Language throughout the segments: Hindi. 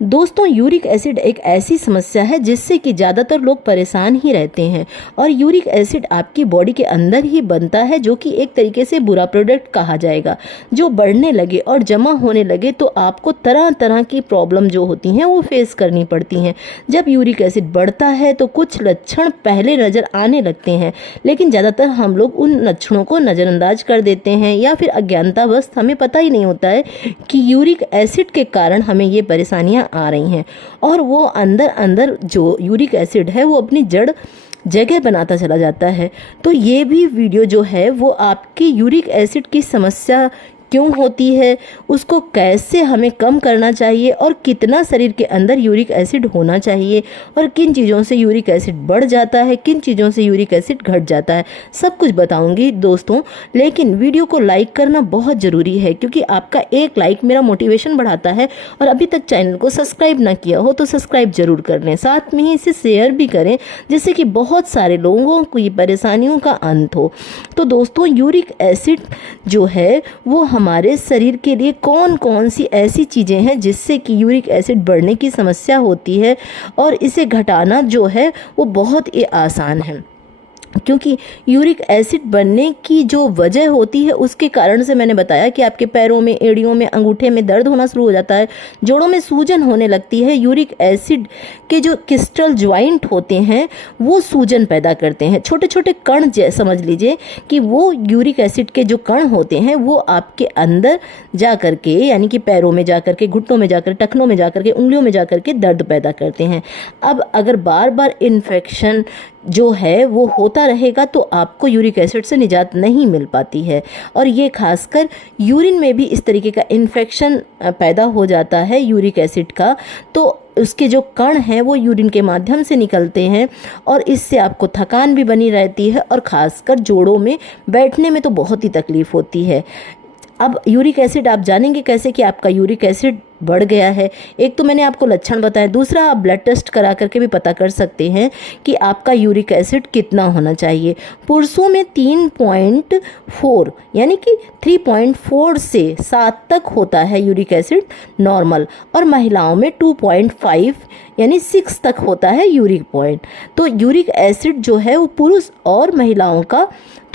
दोस्तों, यूरिक एसिड एक ऐसी समस्या है जिससे कि ज़्यादातर लोग परेशान ही रहते हैं। और यूरिक एसिड आपकी बॉडी के अंदर ही बनता है, जो कि एक तरीके से बुरा प्रोडक्ट कहा जाएगा। जो बढ़ने लगे और जमा होने लगे तो आपको तरह तरह की प्रॉब्लम जो होती हैं वो फेस करनी पड़ती हैं। जब यूरिक एसिड बढ़ता है तो कुछ लक्षण पहले नज़र आने लगते हैं, लेकिन ज़्यादातर हम लोग उन लक्षणों को नज़रअंदाज कर देते हैं या फिर अज्ञानतावश हमें पता ही नहीं होता है कि यूरिक एसिड के कारण हमें ये परेशानियाँ आ रही हैं। और वो अंदर अंदर जो यूरिक एसिड है वो अपनी जगह बनाता चला जाता है। तो ये भी वीडियो जो है वो आपकी यूरिक एसिड की समस्या क्यों होती है, उसको कैसे हमें कम करना चाहिए और कितना शरीर के अंदर यूरिक एसिड होना चाहिए और किन चीज़ों से यूरिक एसिड बढ़ जाता है, किन चीज़ों से यूरिक एसिड घट जाता है, सब कुछ बताऊंगी दोस्तों। लेकिन वीडियो को लाइक करना बहुत ज़रूरी है, क्योंकि आपका एक लाइक मेरा मोटिवेशन बढ़ाता है। और अभी तक चैनल को सब्सक्राइब ना किया हो तो सब्सक्राइब जरूर कर लें, साथ में ही इसे शेयर भी करें, जिससे कि बहुत सारे लोगों को ये परेशानियों का अंत हो। तो दोस्तों, यूरिक एसिड जो है वो हमारे शरीर के लिए कौन कौन सी ऐसी चीज़ें हैं जिससे कि यूरिक एसिड बढ़ने की समस्या होती है, और इसे घटाना जो है वो बहुत ही आसान है। क्योंकि यूरिक एसिड बनने की जो वजह होती है उसके कारण से मैंने बताया कि आपके पैरों में, एड़ियों में, अंगूठे में दर्द होना शुरू हो जाता है, जोड़ों में सूजन होने लगती है। यूरिक एसिड के जो क्रिस्टल ज्वाइंट होते हैं वो सूजन पैदा करते हैं। छोटे छोटे कण समझ लीजिए कि वो यूरिक एसिड के जो कण होते हैं वो आपके अंदर जा कर के, यानी कि पैरों में जा कर के, घुटनों में जा कर, टखनों में जा कर के, उंगलियों में जा कर के दर्द पैदा करते हैं। अब अगर बार बार इन्फेक्शन जो है वो होता रहेगा तो आपको यूरिक एसिड से निजात नहीं मिल पाती है। और ये खासकर यूरिन में भी इस तरीके का इन्फेक्शन पैदा हो जाता है यूरिक एसिड का, तो उसके जो कण हैं वो यूरिन के माध्यम से निकलते हैं और इससे आपको थकान भी बनी रहती है और ख़ासकर जोड़ों में बैठने में तो बहुत ही तकलीफ़ होती है। अब यूरिक एसिड आप जानेंगे कैसे कि आपका यूरिक एसिड बढ़ गया है। एक तो मैंने आपको लक्षण बताए, दूसरा आप ब्लड टेस्ट करा करके भी पता कर सकते हैं कि आपका यूरिक एसिड कितना होना चाहिए। पुरुषों में 3.4 यानी कि 3.4 से 7 तक होता है यूरिक एसिड नॉर्मल, और महिलाओं में 2.5 यानी 6 तक होता है यूरिक पॉइंट। तो यूरिक एसिड जो है वो पुरुष और महिलाओं का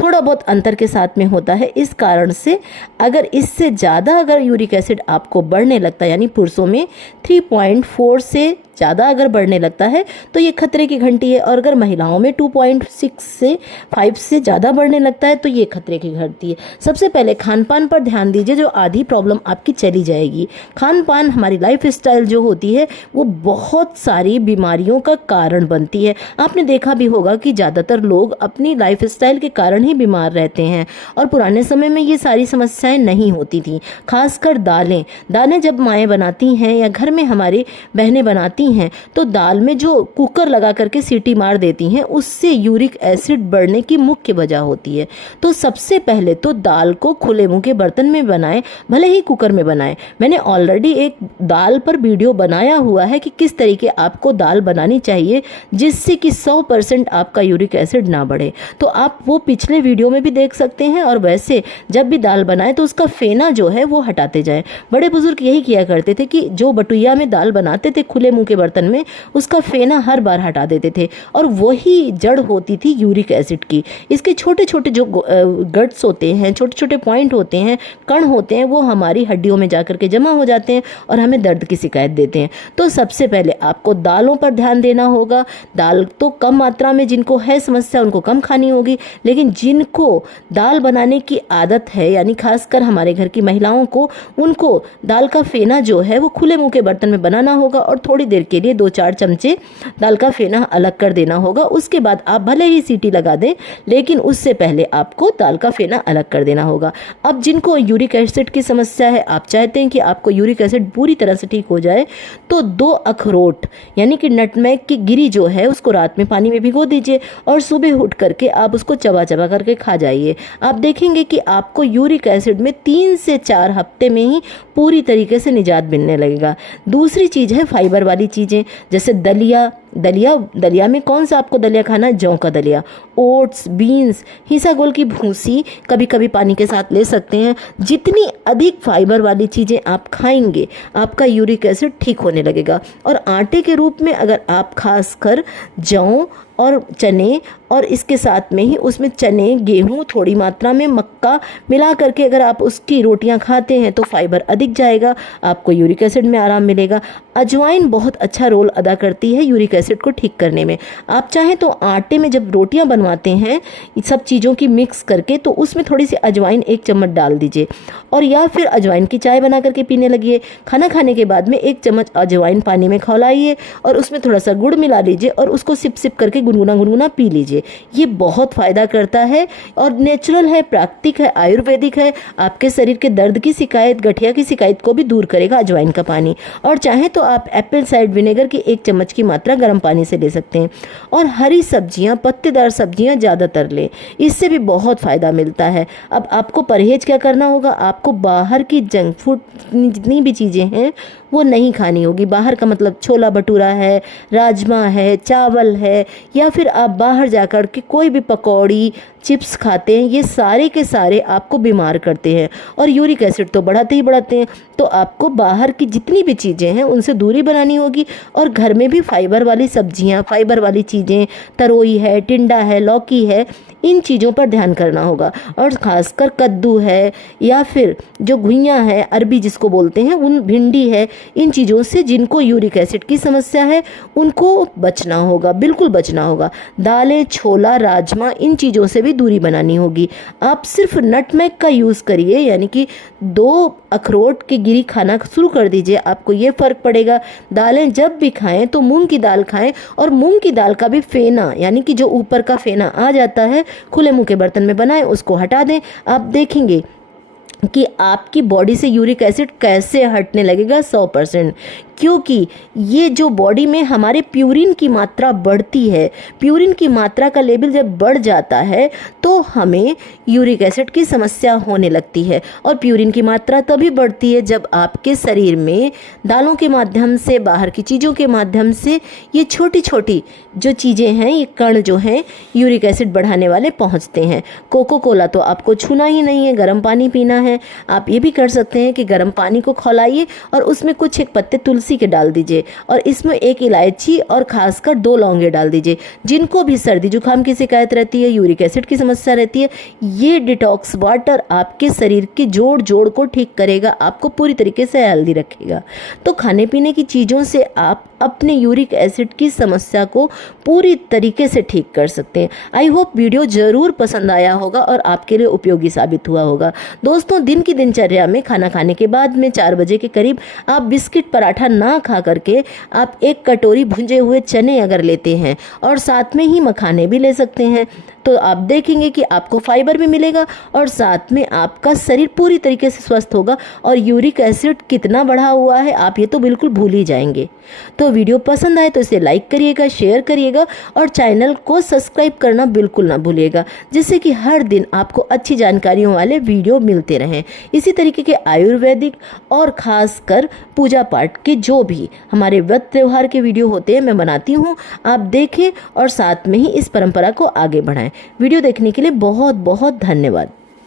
थोड़ा बहुत अंतर के साथ में होता है। इस कारण से अगर इससे ज़्यादा अगर यूरिक एसिड आपको बढ़ने लगता है, यानी पुरुषों में 3.4 से ज़्यादा अगर बढ़ने लगता है तो ये खतरे की घंटी है, और अगर महिलाओं में 2.6 से 5 से ज़्यादा बढ़ने लगता है तो ये खतरे की घंटी है। सबसे पहले खान पान पर ध्यान दीजिए, जो आधी प्रॉब्लम आपकी चली जाएगी। खान पान, हमारी लाइफ स्टाइल जो होती है वो बहुत सारी बीमारियों का कारण बनती है। आपने देखा भी होगा कि ज़्यादातर लोग अपनी लाइफ स्टाइल के कारण ही बीमार रहते हैं, और पुराने समय में ये सारी समस्याएं नहीं होती थी। खासकर दालें जब माएँ बनाती हैं या घर में हमारी बहनें बनाती हैं तो दाल में जो कुकर लगा करके सीटी मार देती हैं, उससे यूरिक एसिड बढ़ने की मुख्य वजह होती है। तो सबसे पहले तो दाल को खुले मुंह के बर्तन में बनाएं, भले ही कुकर में बनाएं। मैंने ऑलरेडी एक दाल पर वीडियो बनाया हुआ है कि किस तरीके आपको दाल बनानी चाहिए जिससे कि 100% आपका यूरिक एसिड ना बढ़े, तो आप वो पिछले वीडियो में भी देख सकते हैं। और वैसे जब भी दाल बनाए तो उसका फेना जो है वो हटाते जाएं। बड़े बुजुर्ग यही किया करते थे कि जो बटुइया में दाल बनाते थे खुले मुंह के बर्तन में, उसका फेना हर बार हटा देते थे, और वही जड़ होती थी यूरिक एसिड की। इसके छोटे छोटे जो गट्स होते हैं, छोटे छोटे पॉइंट होते हैं, कण होते हैं, वो हमारी हड्डियों में जाकर के जमा हो जाते हैं और हमें दर्द की शिकायत देते हैं। तो सबसे पहले आपको दालों पर ध्यान देना होगा। दाल तो कम मात्रा में, जिनको है समस्या उनको कम खानी होगी, लेकिन जिनको दाल बनाने की आदत है, यानी खासकर हमारे घर की महिलाओं को, उनको दाल का फेना जो है वो खुले मुंह के बर्तन में बनाना होगा और थोड़ी देर के लिए 2-4 चमचे दाल का फेना अलग कर देना होगा। उसके बाद आप भले ही सीटी लगा दें, लेकिन उससे पहले आपको दाल का फेना अलग कर देना होगा। अब जिनको यूरिक एसिड की समस्या है, आप चाहते हैं कि आपको यूरिक एसिड पूरी तरह से ठीक हो जाए, तो 2 अखरोट यानी कि नटमेग की गिरी जो है उसको रात में पानी में भिगो दीजिए और सुबह उठ करके आप उसको चबा चबा करके खा जाइए। आप देखेंगे कि आपको यूरिक एसिड में 3 से 4 हफ्ते में ही पूरी तरीके से निजात मिलने लगेगा। दूसरी चीज़ है फाइबर वाली चीज़ें, जैसे दलिया, दलिया, दलिया में कौन सा आपको दलिया खाना है? जौ का दलिया, ओट्स, बीन्स, हिसागोल की भूसी कभी कभी पानी के साथ ले सकते हैं। जितनी अधिक फाइबर वाली चीज़ें आप खाएंगे आपका यूरिक एसिड ठीक होने लगेगा। और आटे के रूप में अगर आप खासकर जौ और चने और इसके साथ में ही उसमें चने, गेहूँ, थोड़ी मात्रा में मक्का मिला करके अगर आप उसकी रोटियां खाते हैं तो फाइबर अधिक जाएगा, आपको यूरिक एसिड में आराम मिलेगा। अजवाइन बहुत अच्छा रोल अदा करती है यूरिक एसिड को ठीक करने में। आप चाहें तो आटे में जब रोटियां बनवाते हैं सब चीज़ों की मिक्स करके तो उसमें थोड़ी सी अजवाइन 1 चम्मच डाल दीजिए और या फिर अजवाइन की चाय बना करके पीने लगिए। खाना खाने के बाद में 1 चम्मच अजवाइन पानी में खौलाइए और उसमें थोड़ा सा गुड़ मिला लीजिए और उसको सिप सिप करके गुनगुना गुनगुना पी लीजिए। ये बहुत फ़ायदा करता है और नेचुरल है, प्राकृतिक है, आयुर्वेदिक है। आपके शरीर के दर्द की शिकायत, गठिया की शिकायत को भी दूर करेगा अजवाइन का पानी। और चाहे तो आप एप्पल साइड विनेगर की 1 चम्मच की मात्रा गर्म पानी से ले सकते हैं। और हरी सब्जियां, पत्तेदार सब्जियां ज़्यादातर लें, इससे भी बहुत फ़ायदा मिलता है। अब आपको परहेज क्या करना होगा? आपको बाहर की जंक फूड जितनी भी चीज़ें हैं वो नहीं खानी होगी। बाहर का मतलब छोला भटूरा है, राजमा है, चावल है, या फिर आप बाहर जाकर के कोई भी पकौड़ी, चिप्स खाते हैं, ये सारे के सारे आपको बीमार करते हैं और यूरिक एसिड तो बढ़ाते ही बढ़ाते हैं। तो आपको बाहर की जितनी भी चीज़ें हैं उनसे दूरी बनानी होगी और घर में भी फाइबर वाली सब्जियां, फाइबर वाली चीज़ें, तरोई है, टिंडा है, लौकी है, इन चीज़ों पर ध्यान करना होगा। और ख़ासकर कद्दू है या फिर जो घुइयाँ है, अरबी जिसको बोलते हैं, उन भिंडी है, इन चीज़ों से जिनको यूरिक एसिड की समस्या है उनको बचना होगा, बिल्कुल बचना होगा। दालें, छोला, राजमा, इन चीज़ों से भी दूरी बनानी होगी। आप सिर्फ नटमेग का यूज़ करिए, यानी कि 2 अखरोट की गिरी खाना शुरू कर दीजिए, आपको ये फ़र्क पड़ेगा। दालें जब भी खाएं तो मूंग की दाल खाएं और मूंग की दाल का भी फेना, यानी कि जो ऊपर का फेना आ जाता है, खुले मुंह के बर्तन में बनाएं, उसको हटा दें। आप देखेंगे कि आपकी बॉडी से यूरिक एसिड कैसे हटने लगेगा 100%। क्योंकि ये जो बॉडी में हमारे प्यूरिन की मात्रा बढ़ती है, प्यूरिन की मात्रा का लेवल जब बढ़ जाता है तो हमें यूरिक एसिड की समस्या होने लगती है। और प्यूरिन की मात्रा तभी बढ़ती है जब आपके शरीर में दालों के माध्यम से, बाहर की चीज़ों के माध्यम से ये छोटी छोटी जो चीज़ें हैं, ये कण जो हैं यूरिक एसिड बढ़ाने वाले पहुंचते हैं। कोको कोला तो आपको छूना ही नहीं है, गर्म पानी पीना है। आप ये भी कर सकते हैं कि गर्म पानी को खौलाइए और उसमें कुछ 1 पत्ते तुलसी के डाल दीजिए और इसमें 1 इलायची और खासकर 2 लौंगे डाल दीजिए। जिनको भी सर्दी जुकाम की शिकायत रहती है, यूरिक एसिड की समस्या रहती है, ये डिटॉक्स वाटर आपके शरीर के जोड़ जोड़ को ठीक करेगा, आपको पूरी तरीके से हेल्दी रखेगा। तो खाने पीने की चीज़ों से आप अपने यूरिक एसिड की समस्या को पूरी तरीके से ठीक कर सकते हैं। आई होप वीडियो ज़रूर पसंद आया होगा और आपके लिए उपयोगी साबित हुआ होगा। दोस्तों, दिन की दिनचर्या में खाना खाने के बाद में 4 बजे के करीब आप बिस्किट, पराठा ना खा करके आप 1 कटोरी भुंजे हुए चने अगर लेते हैं और साथ में ही मखाने भी ले सकते हैं तो आप देखेंगे कि आपको फाइबर भी मिलेगा और साथ में आपका शरीर पूरी तरीके से स्वस्थ होगा। और यूरिक एसिड कितना बढ़ा हुआ है आप ये तो बिल्कुल भूल ही जाएंगे। तो वीडियो पसंद आए तो इसे लाइक करिएगा, शेयर करिएगा और चैनल को सब्सक्राइब करना बिल्कुल ना भूलिएगा, जिससे कि हर दिन आपको अच्छी जानकारियों वाले वीडियो मिलते रहें। इसी तरीके के आयुर्वेदिक और ख़ासकर पूजा पाठ के जो भी हमारे व्रत त्यौहार के वीडियो होते हैं मैं बनाती हूँ, आप देखें और साथ में ही इस परंपरा को आगे बढ़ाएं। वीडियो देखने के लिए बहुत बहुत धन्यवाद।